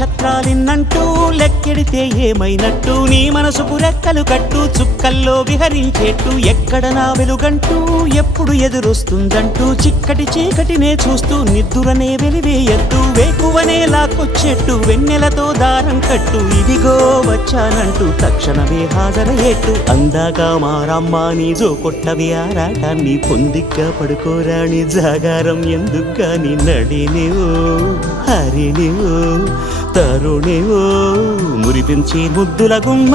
నక్షత్రాలిన్నంటూ లెక్కెడితే ఏమైనట్టు నీ మనసుకు రెక్కలు కట్టు చుక్కల్లో విహరించేట్టు ఎక్కడ నా వెలుగంటూ ఎప్పుడు ఎదురొస్తుందంటూ చిక్కటి చీకటినే చూస్తూ నిద్దురనే వెలివేయద్దు వేకువనే లాక్కొచ్చేట్టు వెన్నెలతో దారం కట్టు ఇదిగో వచ్చానంటూ తక్షణమే హాజరయ్యేట్టు అందాక మారమ్మ నీ జో కొట్టవి ఆరాటాన్ని పొందిగ్గా పడుకోరాని జాగారం ఎందుకుగాని నడినివో హరినివో తరుణివో మురిపించి ముద్దుల గుమ్మ